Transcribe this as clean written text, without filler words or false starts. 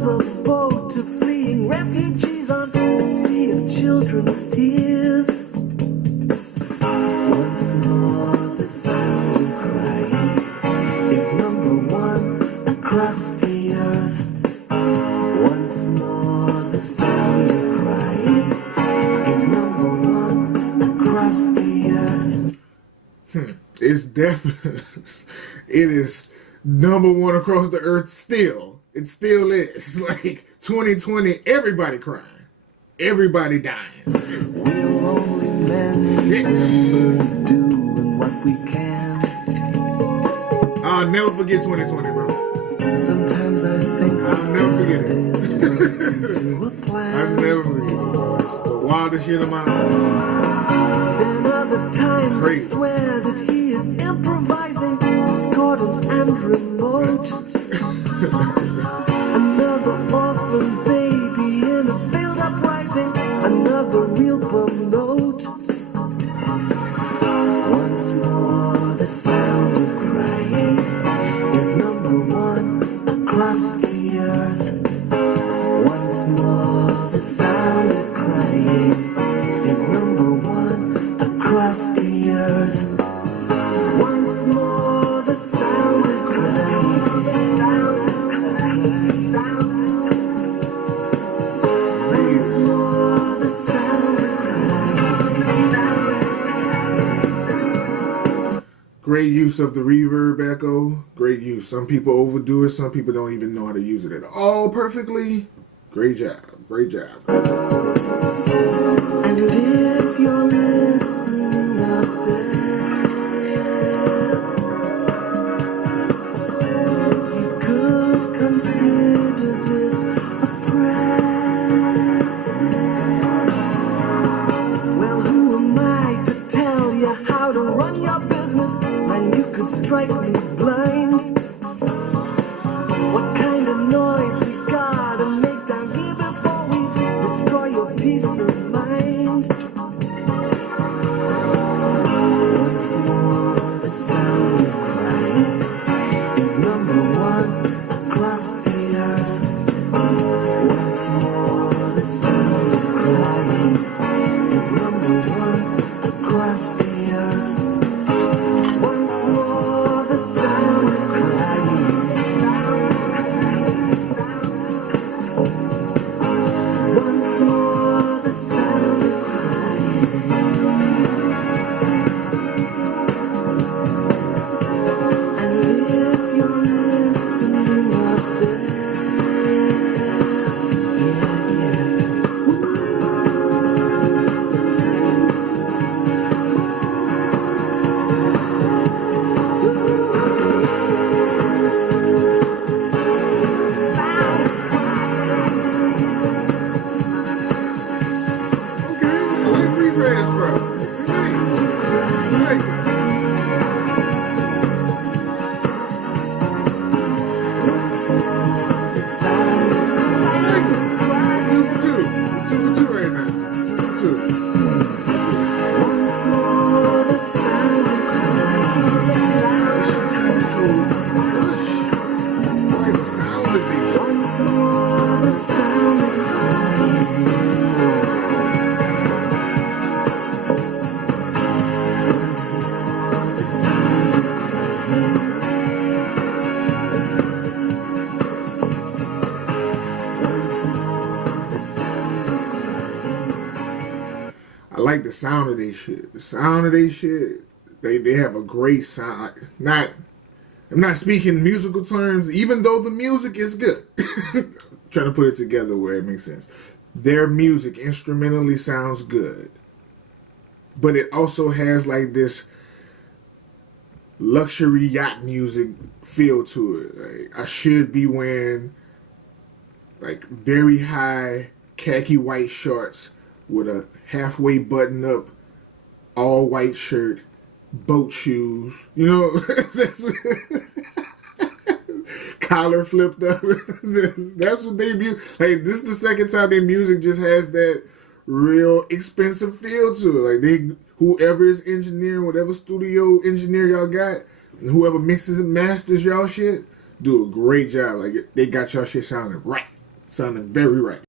the boat to fleeing refugees on a sea of children's tears. Once more the sound of crying is number one across the earth. Once more the sound of crying is number one across the earth. It's definitely, it is number one across the earth still. It still is. Like 2020, everybody crying. Everybody dying. We're only men, remember doing what we can. I'll never forget 2020, bro. Sometimes I think I'll never forget it. into a plan. I'll never forget it. It's the wildest shit of my life. Then other times Crazy. I swear that he is improvising, discordant and remote. Another orphan baby in a failed uprising, another real bum note. Once more the sound of crying is number one across the earth. Once more the sound of crying is number one across the earth. Once more the sound of crying. Once more the sound of crying. Great use of the reverb echo. Great use. Some people overdo it. Some people don't even know how to use it at all perfectly. Great job. Great job. And if you're listening out there, you could consider this a prayer. Well, who am I to tell you how to run your business? Man, you could strike me blind. What kind of noise we gotta make down here before we destroy your peace of mind? Once more the sound of crying is number one across the earth. Once more the sound of crying is number one across the earth. Once more the sound of crying. Once more the sound of crying. And if you're listening out there, Okay. I like reverb, bro. Nice. Nice. once more the sound of crying. 2 for 2. 2 for 2 right now. 2 for 2. Once more the sound of Look at the sound of these. Once more the sound of crying. Once more the sound of crying. Once more the sound of crying. I like the sound of their shit. The sound of their shit. They have a great sound. I'm not speaking musical terms, even though the music is good. Trying to put it together where it makes sense. Their music instrumentally sounds good, but it also has like this luxury yacht music feel to it. Like I should be wearing like very high khaki white shorts with a halfway button up all white shirt, boat shoes, you know, that's, collar flipped up. That's what they do. Like this is the second time their music just has that real expensive feel to it. Like they, whoever is engineering, whatever studio engineer y'all got, whoever mixes and masters y'all shit, do a great job. Like they got y'all shit sounding right. Sounded very right.